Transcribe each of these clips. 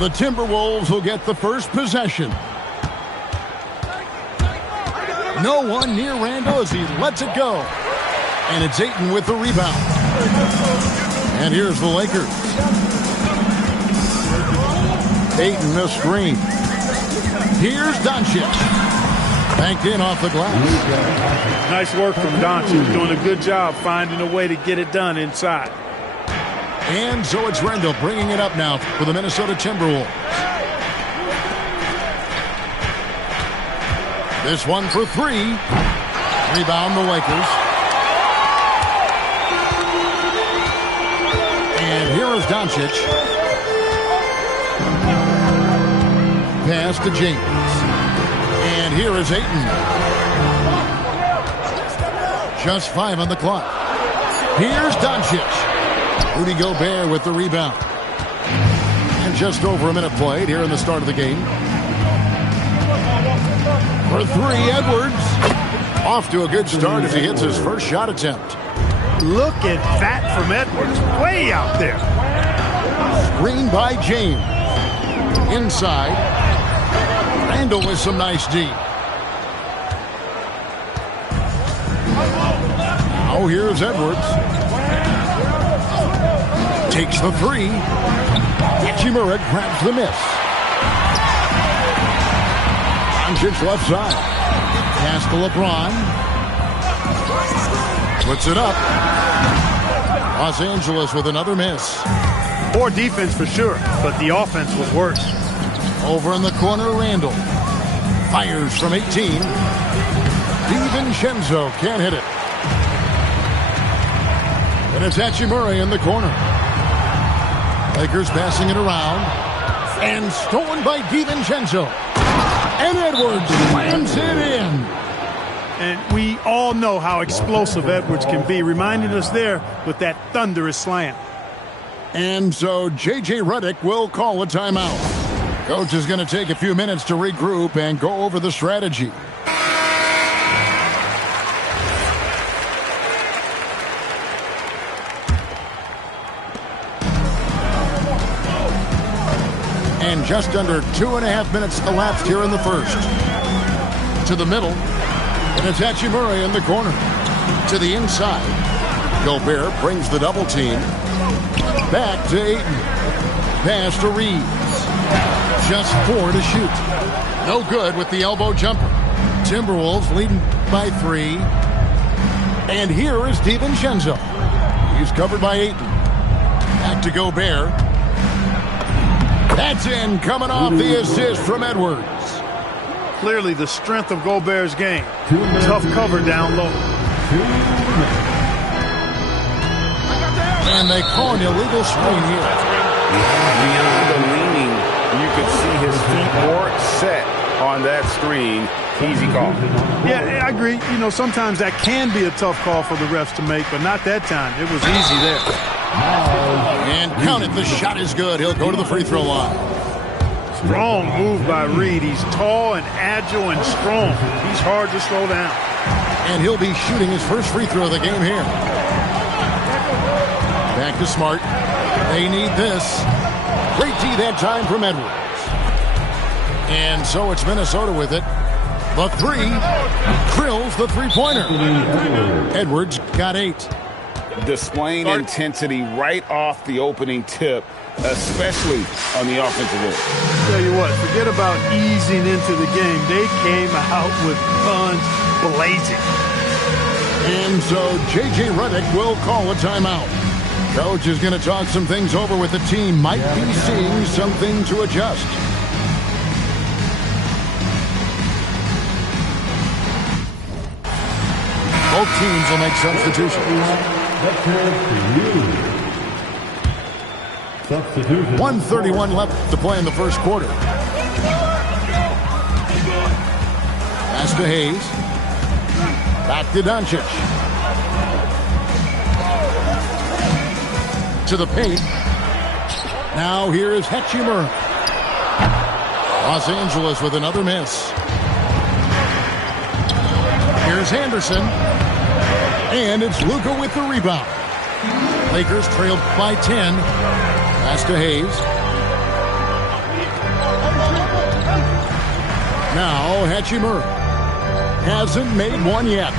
the Timberwolves will get the first possession. No one near Randall as he lets it go. And it's Ayton with the rebound. And here's the Lakers. Ayton the screen. Here's Doncic. Banked in off the glass. Nice work from Doncic. Doing a good job finding a way to get it done inside. And so it's Randall bringing it up now for the Minnesota Timberwolves. This one for three. Rebound the Lakers. And here is Doncic. Pass to James. And here is Ayton. Just 5 on the clock. Here's Doncic. Rudy Gobert with the rebound. And just over a minute played here in the start of the game. For three, Edwards. Off to a good start as he hits his first shot attempt. Look at that from Edwards. Way out there. Screened by James. Inside. Randall with some nice D. Now here's Edwards. Takes the three. Hachimura grabs the miss. Doncic left side. Pass to LeBron. Puts it up. Los Angeles with another miss. Poor defense for sure, but the offense was worse. Over in the corner, Randall. Fires from 18. DiVincenzo can't hit it. And it's Hachimura in the corner. Lakers passing it around. And stolen by DiVincenzo. And Edwards slams it in. And we all know how explosive Edwards can be, reminding us there with that thunderous slam. And so J.J. Redick will call a timeout. Coach is going to take a few minutes to regroup and go over the strategy. And just under 2.5 minutes elapsed here in the first. To the middle. And it's Hachimura in the corner. To the inside. Gobert brings the double team. Back to Ayton. Pass to Reeves. Just 4 to shoot. No good with the elbow jumper. Timberwolves leading by 3. And here is DiVincenzo. He's covered by Ayton. Back to Gobert. That's in, coming off the assist from Edwards. Clearly the strength of Gobert's game. Tough cover down low. And they call an illegal screen here. Beyond the leaning, you could see his feet weren't set on that screen. Easy call. Yeah, I agree. You know, sometimes that can be a tough call for the refs to make, but not that time. It was easy there. And count it, the shot is good. He'll go to the free throw line. Strong move by Reed. He's tall and agile and strong. He's hard to slow down. And he'll be shooting his first free throw of the game here. Back to Smart. They need this. Great D that time from Edwards. And so it's Minnesota with it. The three. Drills the three-pointer. Edwards got 8. Displaying intensity right off the opening tip, especially on the offensive end. Tell you what, forget about easing into the game. They came out with guns blazing. And so J.J. Redick will call a timeout. Coach is going to talk some things over with the team. Might be seeing something to adjust. Both teams will make substitutions. 1:31 left to play in the first quarter. Pass to Hayes. Back to Doncic. To the paint. Now here is Hachimura. Los Angeles with another miss. Here's Henderson. And it's Luka with the rebound. Lakers trailed by 10. Pass to Hayes. Now Hachimura hasn't made one yet.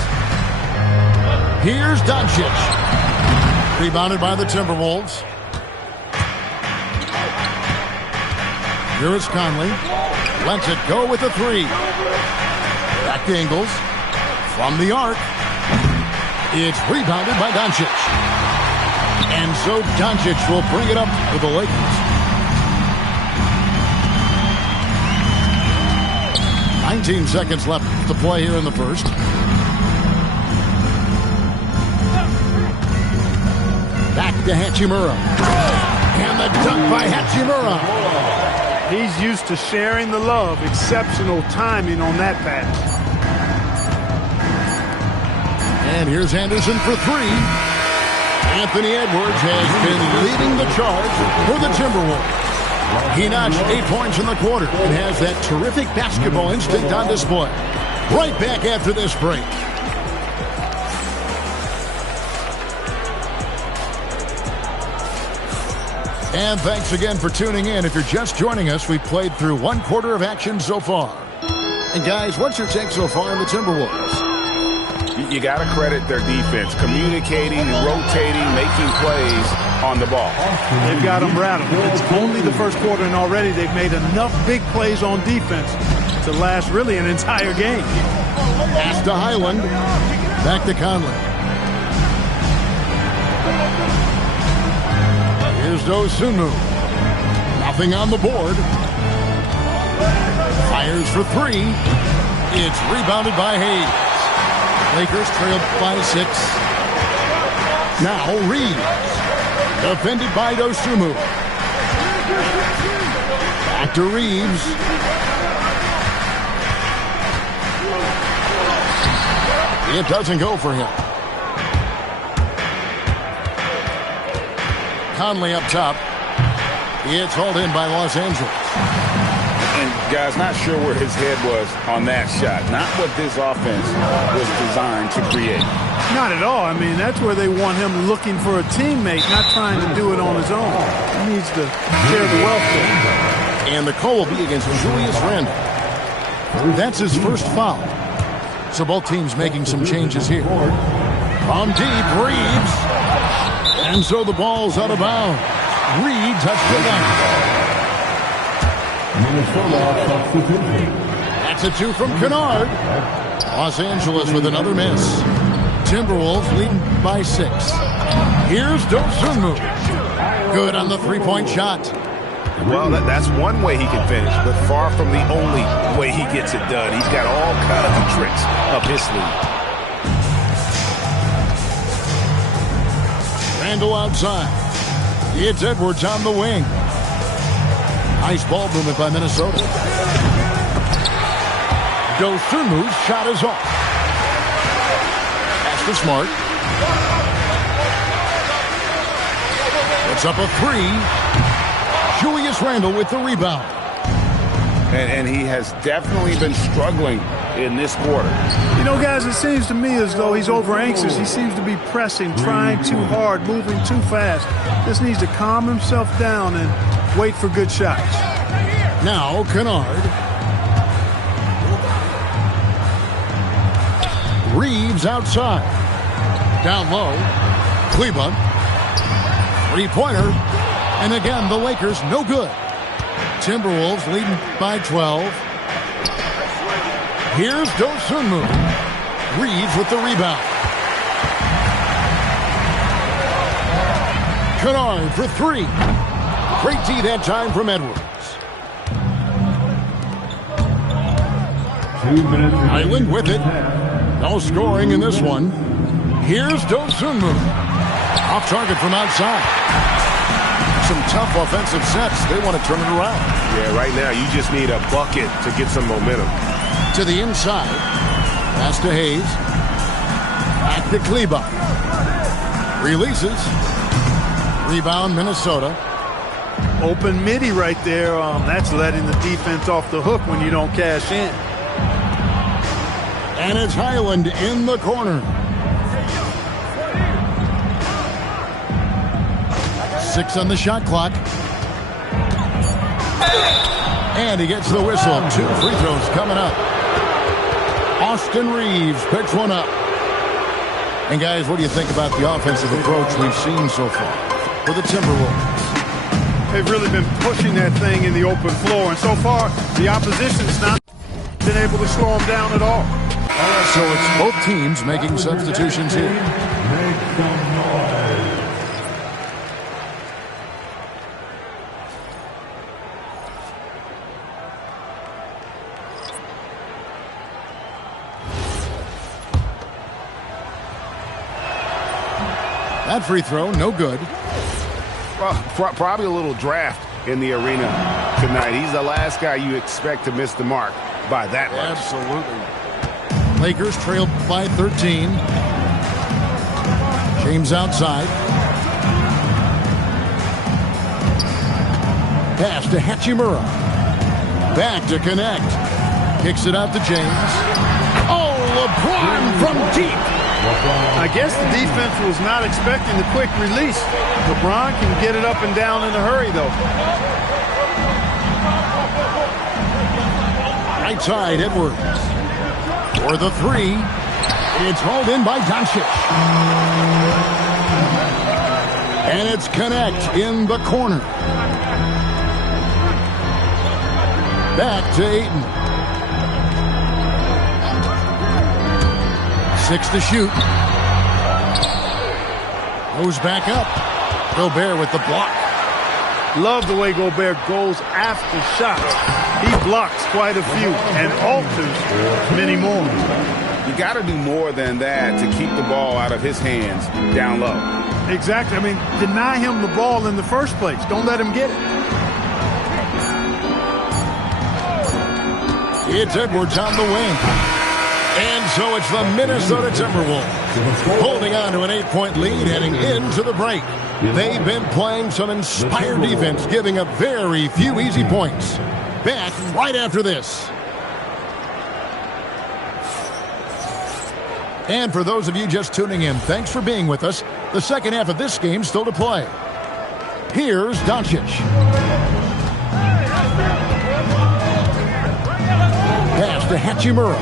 Here's Doncic. Rebounded by the Timberwolves. Here is Conley. Lets it go with a three. Back to Ingles. From the arc. It's rebounded by Doncic. And so Doncic will bring it up for the Lakers. 19 seconds left to play here in the first. Back to Hachimura. And the dunk by Hachimura. He's used to sharing the love. Exceptional timing on that pass. And here's Anderson for three. Anthony Edwards has been leading the charge for the Timberwolves. He notched 8 points in the quarter and has that terrific basketball instinct on display. Right back after this break. And thanks again for tuning in. If you're just joining us, we've played through one quarter of action so far. And guys, what's your take so far on the Timberwolves? You got to credit their defense, communicating, rotating, making plays on the ball. They've got them rattled. It's only the first quarter, and already they've made enough big plays on defense to last really an entire game. Pass to Highland. Back to Conley. Here's Dosunmu. Nothing on the board. Fires for three. It's rebounded by Hayes. Lakers trailed by 6. Now Reeves. Defended by Dosunmu. Back to Reeves. It doesn't go for him. Conley up top. It's hauled in by Los Angeles. And guys, not sure where his head was on that shot. Not what this offense was designed to create. Not at all. I mean, that's where they want him looking for a teammate, not trying to do it on his own. He needs to share the wealth there. And the call will be against Julius Randle. That's his first foul. So both teams making some changes here. From deep, Reeves. And so the ball's out of bounds. Reed touched the line. That's a 2 from Kennard. Los Angeles with another miss. Timberwolves leading by 6. Here's Dosunmu. Good on the three-point shot. Well, that's one way he can finish, but far from the only way he gets it done. He's got all kinds of tricks up his sleeve. Randle outside. It's Edwards on the wing. Nice ball movement by Minnesota. Dosunmu's shot is off. Pass to Smart. It's up a 3. Julius Randle with the rebound. And he has definitely been struggling in this quarter. You know, guys, it seems to me as though he's over-anxious. He seems to be pressing, trying too hard, moving too fast. Just needs to calm himself down and wait for good shots. Now, Kennard. Reeves outside. Down low. Kleba. Three-pointer. And again, the Lakers no good. Timberwolves leading by 12. Here's Dosunmu. Reeves with the rebound. Kennard for 3. Great D that time from Edwards. 2 minutes. Island with it. No scoring in this one. Here's Dosunmu. Off target from outside. Some tough offensive sets. They want to turn it around. Yeah, right now you just need a bucket to get some momentum. To the inside. Pass to Hayes. Back to Kleba. Releases. Rebound, Minnesota. Open midi right there. That's letting the defense off the hook when you don't cash in. And it's Highland in the corner. 6 on the shot clock. And he gets the whistle. 2 free throws coming up. Austin Reeves picks one up. And guys, what do you think about the offensive approach we've seen so far for the Timberwolves? They've really been pushing that thing in the open floor, and so far the opposition's not been able to slow them down at all. So it's both teams making substitutions here. That free throw, no good. Well, probably a little draft in the arena tonight. He's the last guy you expect to miss the mark by that much. Absolutely. Lakers trailed by 13. James outside. Pass to Hachimura. Back to connect. Kicks it out to James. Oh, LeBron from deep. I guess the defense was not expecting the quick release. LeBron can get it up and down in a hurry, though. Right side, Edwards. For the 3. It's hauled in by Doncic. And it's Connect in the corner. Back to Ayton. 6 to shoot. Goes back up. Gobert with the block. Love the way Gobert goes after shots. He blocks quite a few and alters many more. You got to do more than that to keep the ball out of his hands down low. Exactly. I mean, deny him the ball in the first place. Don't let him get it. It's Edwards on the wing. And so it's the Minnesota Timberwolves holding on to an 8-point lead heading into the break. They've been playing some inspired defense, giving up very few easy points. Back right after this. And for those of you just tuning in, thanks for being with us. The second half of this game still to play. Here's Doncic. Pass to Hachimura.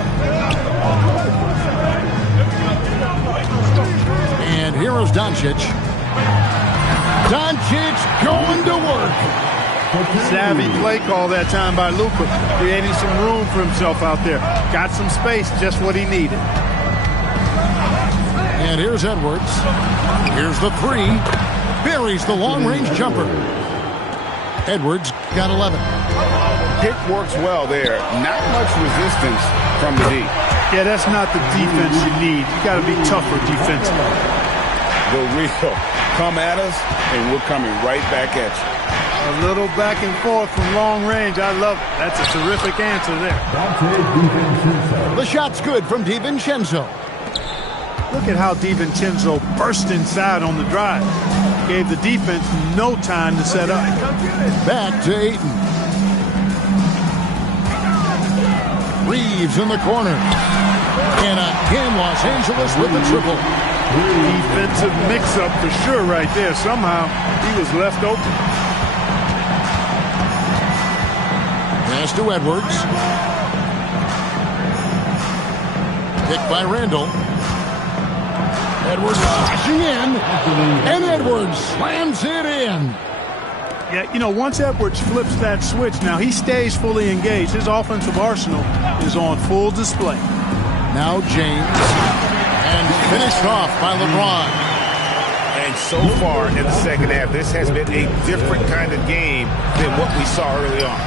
And here's Doncic. Doncic going to work. Savvy play call that time by Luka, creating some room for himself out there. Got some space, just what he needed. And here's Edwards. Here's the 3. Buries the long-range jumper. Edwards got 11. Pick works well there. Not much resistance from the D. Yeah, that's not the defense you need. You got to be tougher defensively. The real come at us, and we're coming right back at you. A little back and forth from long range. I love it. That's a terrific answer there. The shot's good from DiVincenzo. Look at how DiVincenzo burst inside on the drive. Gave the defense no time to set up. Back to Ayton. Reeves in the corner. And again, Los Angeles with the triple. Defensive mix-up for sure right there. Somehow, he was left open. Pass to Edwards. Picked by Randall. Edwards flashing in. And Edwards slams it in. Yeah, you know, once Edwards flips that switch, now he stays fully engaged. His offensive arsenal is on full display. Now James. And finished off by LeBron. And so far in the second half, this has been a different kind of game than what we saw early on.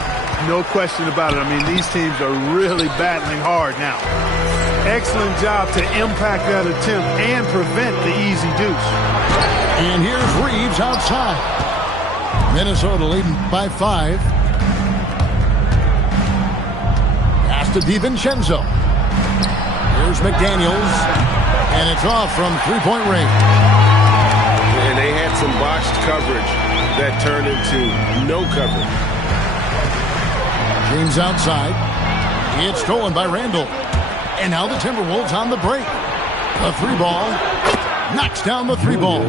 No question about it. I mean, these teams are really battling hard now. Excellent job to impact that attempt and prevent the easy deuce. And here's Reeves outside. Minnesota leading by 5. Pass to DiVincenzo. Here's McDaniels. And it's off from three-point range. And they had some botched coverage that turned into no coverage. James outside. It's stolen by Randall. And now the Timberwolves on the break. The 3 ball. Knocks down the 3 ball.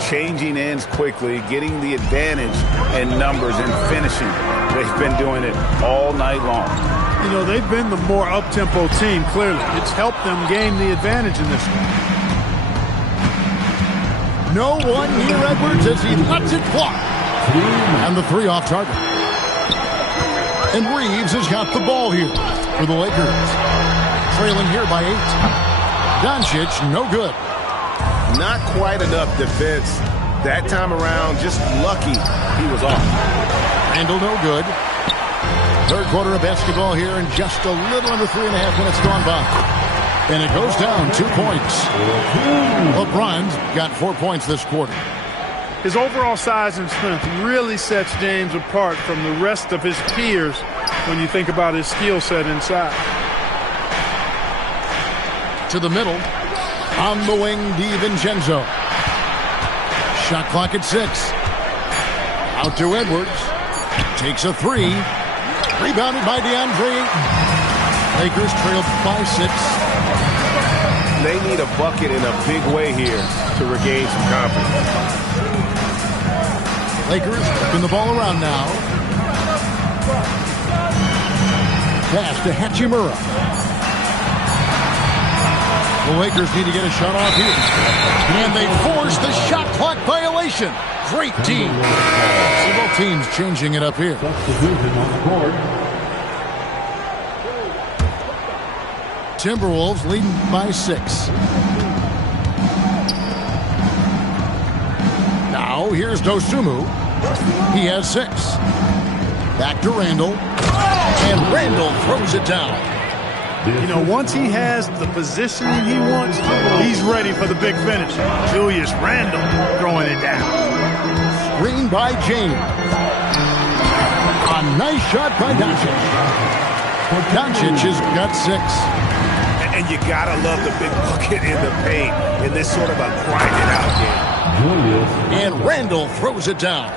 changing ends quickly, getting the advantage in numbers and finishing. They've been doing it all night long. You know, they've been the more up-tempo team, clearly. It's helped them gain the advantage in this one. No one near Edwards as he lets it fly. And the 3 off target. And Reeves has got the ball here for the Lakers. Trailing here by 8. Doncic, no good. Not quite enough defense that time around. Just lucky he was off. Randall, no good. Third quarter of basketball here and just a little under 3.5 minutes gone by. And it goes down 2 points. LeBron's got 4 points this quarter. His overall size and strength really sets James apart from the rest of his peers when you think about his skill set inside. To the middle. On the wing, DiVincenzo. Shot clock at 6. Out to Edwards. Takes a 3. Rebounded by DeAndre. Lakers trailed by 6. They need a bucket in a big way here to regain some confidence. Lakers working the ball around now. Pass to Hachimura. The Lakers need to get a shot off here. And they force the shot clock violation. Great team. Several teams changing it up here. Timberwolves leading by 6. Now here's Dosunmu. He has 6. Back to Randall. And Randall throws it down. You know, once he has the positioning he wants, he's ready for the big finish. Julius Randle throwing it down. Screen by James. A nice shot by Doncic. Doncic has got 6. And you gotta love the big bucket in the paint in this sort of a grinded out game. And Randall throws it down.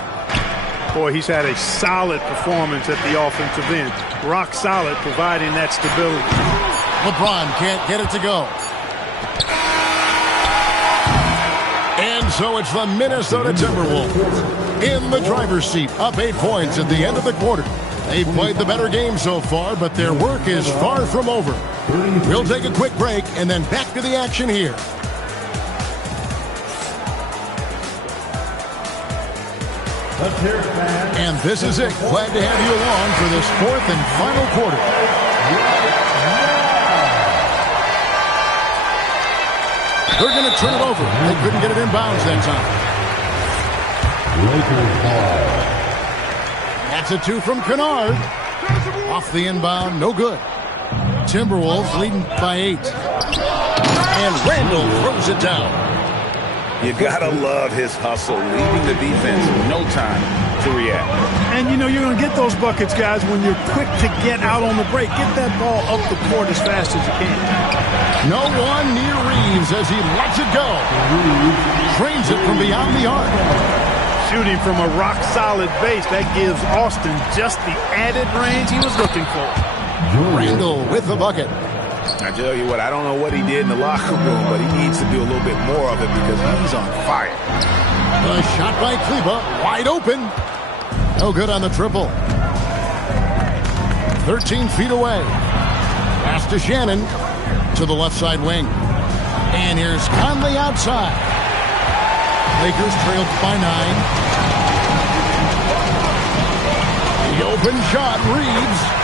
Boy, he's had a solid performance at the offensive end. Rock solid, providing that stability. LeBron can't get it to go. And so it's the Minnesota Timberwolves in the driver's seat, up 8 points at the end of the quarter. They've played the better game so far, but their work is far from over. We'll take a quick break and then back to the action here. And this is it. Glad to have you along for this 4th and final quarter. They're going to turn it over. They couldn't get it in bounds that time. That's a 2 from Kennard. Off the inbound, no good. Timberwolves leading by 8. And Randall throws it down. You gotta love his hustle, leaving the defense no time to react. And you know, you're going to get those buckets, guys, when you're quick to get out on the break. Get that ball up the court as fast as you can. No one near Reeves as he lets it go. Trains it from beyond the arc. Shooting from a rock-solid base, that gives Austin just the added range he was looking for. Randall with the bucket. I tell you what, I don't know what he did in the locker room, but he needs to do a little bit more of it because he's on fire. A shot by Kleba, wide open. No good on the triple. 13 feet away. Pass to Shannon to the left side wing. And here's Conley outside. Lakers trailed by 9. The open shot, Reeves.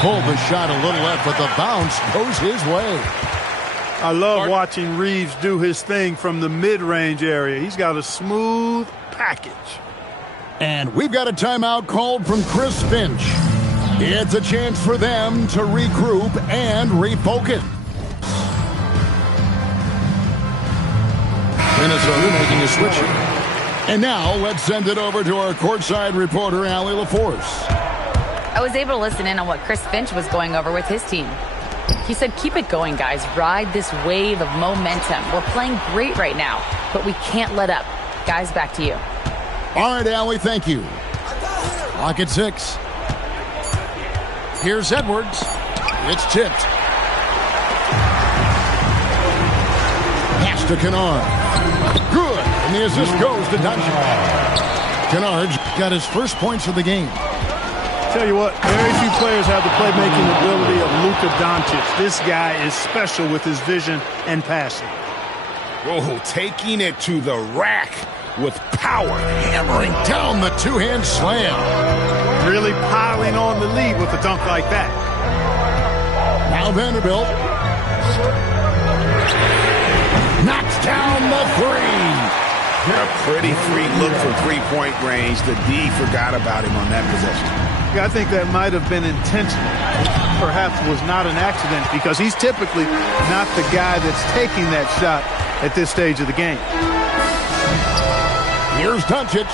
Pulled the shot a little left, but the bounce goes his way. I love watching Reeves do his thing from the mid-range area. He's got a smooth package. And we've got a timeout called from Chris Finch. It's a chance for them to regroup and refocus. Minnesota making a switch. And now let's send it over to our courtside reporter, Allie LaForce. I was able to listen in on what Chris Finch was going over with his team. He said, keep it going, guys. Ride this wave of momentum. We're playing great right now, but we can't let up. Guys, back to you. All right, Allie, thank you. Clock at 6. Here's Edwards. It's tipped. Pass to Kennard. Good. And the assist goes to Doncic. Kennard's got his first points of the game. Tell you what, very few players have the playmaking ability of Luka Doncic. This guy is special with his vision and passing. Oh, taking it to the rack with power. Hammering down the two-hand slam. Really piling on the lead with a dunk like that. Now Vanderbilt knocks down the three. A pretty free look from three-point range. The D forgot about him on that possession. Yeah, I think that might have been intentional. Perhaps was not an accident because he's typically not the guy that's taking that shot at this stage of the game. Here's Doncic.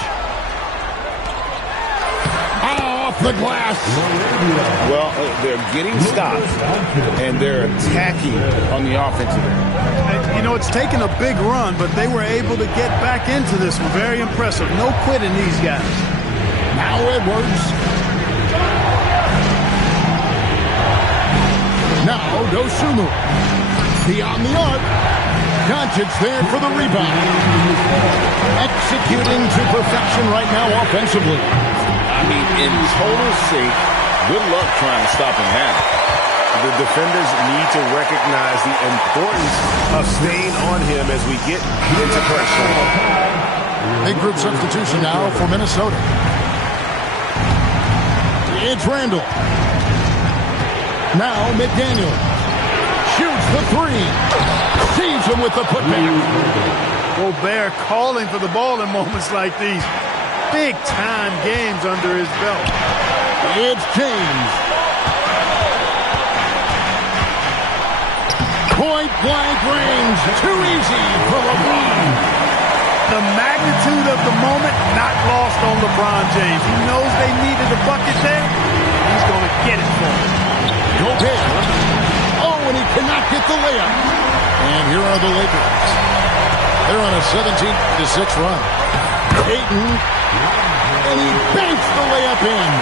Off the glass. Well, they're getting stops, and they're attacking on the offensive end. You know, it's taken a big run, but they were able to get back into this one. Very impressive. No quitting these guys. Now Edwards. Now Dosunmu. Beyond the arc. Doncic there for the rebound. Executing to perfection right now offensively. I mean, in total sync. Good luck trying to stop him now. The defenders need to recognize the importance of staying on him as we get into pressure. Big group substitution now for Minnesota. It's Randall. Now McDaniel. Shoots the three. Sees him with the putback. Gobert calling for the ball in moments like these. Big-time games under his belt. It's James. Point-blank range. Too easy for LeBron. The magnitude of the moment not lost on LeBron James. He knows they needed a bucket there. He's going to get it for him. Gobert. Oh, and he cannot get the layup. And here are the Lakers. They're on a 17-6 run. Ayton. And he banks the layup in.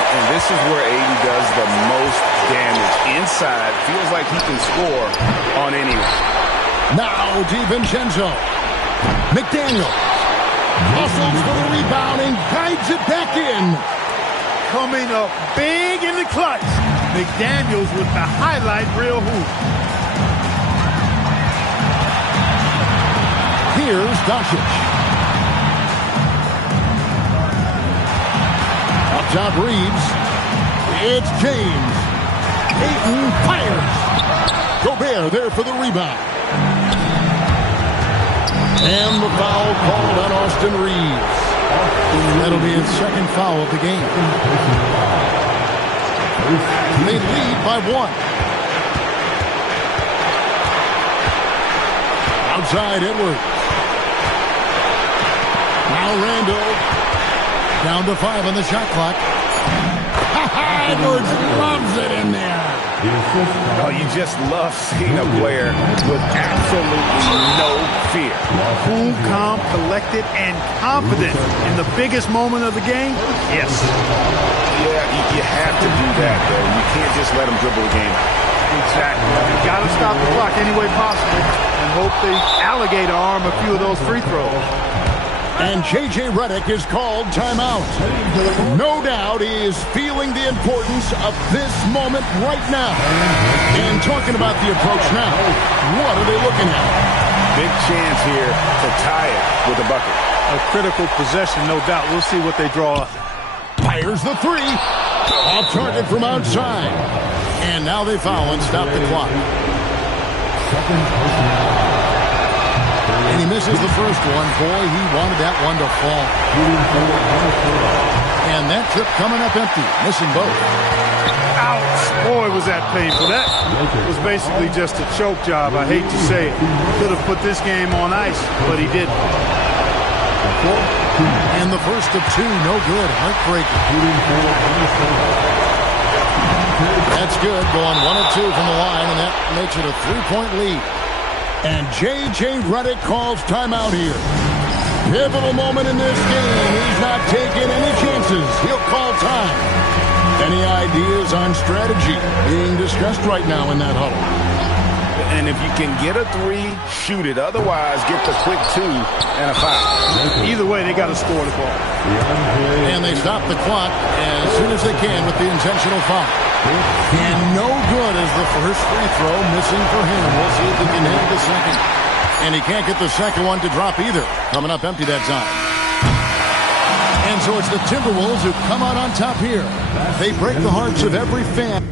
And this is where AD does the most damage. Inside, feels like he can score on anyone. Now DiVincenzo. McDaniel. Hustles for the rebound and guides it back in. Coming up big in the clutch. McDaniels with the highlight reel hoop. Here's Doncic. Up top Reeves. It's James. Ayton fires. Gobert there for the rebound. And the foul called on Austin Reeves. That'll be his second foul of the game. They lead by one. Outside Edwards. Now Randall. Down to 5 on the shot clock. Edwards loves it in there. Oh, you just love seeing a player with absolutely no fear. Cool, calm, collected, and confident in the biggest moment of the game. Yes. Yeah, you have to do that, though. You can't just let him dribble the game. Exactly. You got to stop the clock any way possible and hope the alligator arm a few of those free throws. And J.J. Redick is called timeout. No doubt he is feeling the importance of this moment right now. And talking about the approach now, what are they looking at? Big chance here to tie it with a bucket. A critical possession, no doubt. We'll see what they draw up. Fires the three. Off target from outside. And now they foul and stop the clock. And he misses the first one. Boy, he wanted that one to fall. And that trip coming up empty. Missing both. Ouch. Boy, was that painful. That was basically just a choke job. I hate to say it. Could have put this game on ice, but he didn't. And the first of two, no good. Heartbreaking. That's good. Going 1 of 2 from the line, and that makes it a 3-point lead. And J.J. Redick calls timeout here. Pivotal moment in this game. He's not taking any chances. He'll call time. Any ideas on strategy being discussed right now in that huddle? And if you can get a 3, shoot it. Otherwise, get the quick 2 and a foul. Either way, they got to score the ball. And they stop the clock as soon as they can with the intentional foul. And no good as the first free throw missing for him. We'll see if he can hit the second. And he can't get the second one to drop either. Coming up empty that time. And so it's the Timberwolves who come out on top here. They break the hearts of every fan.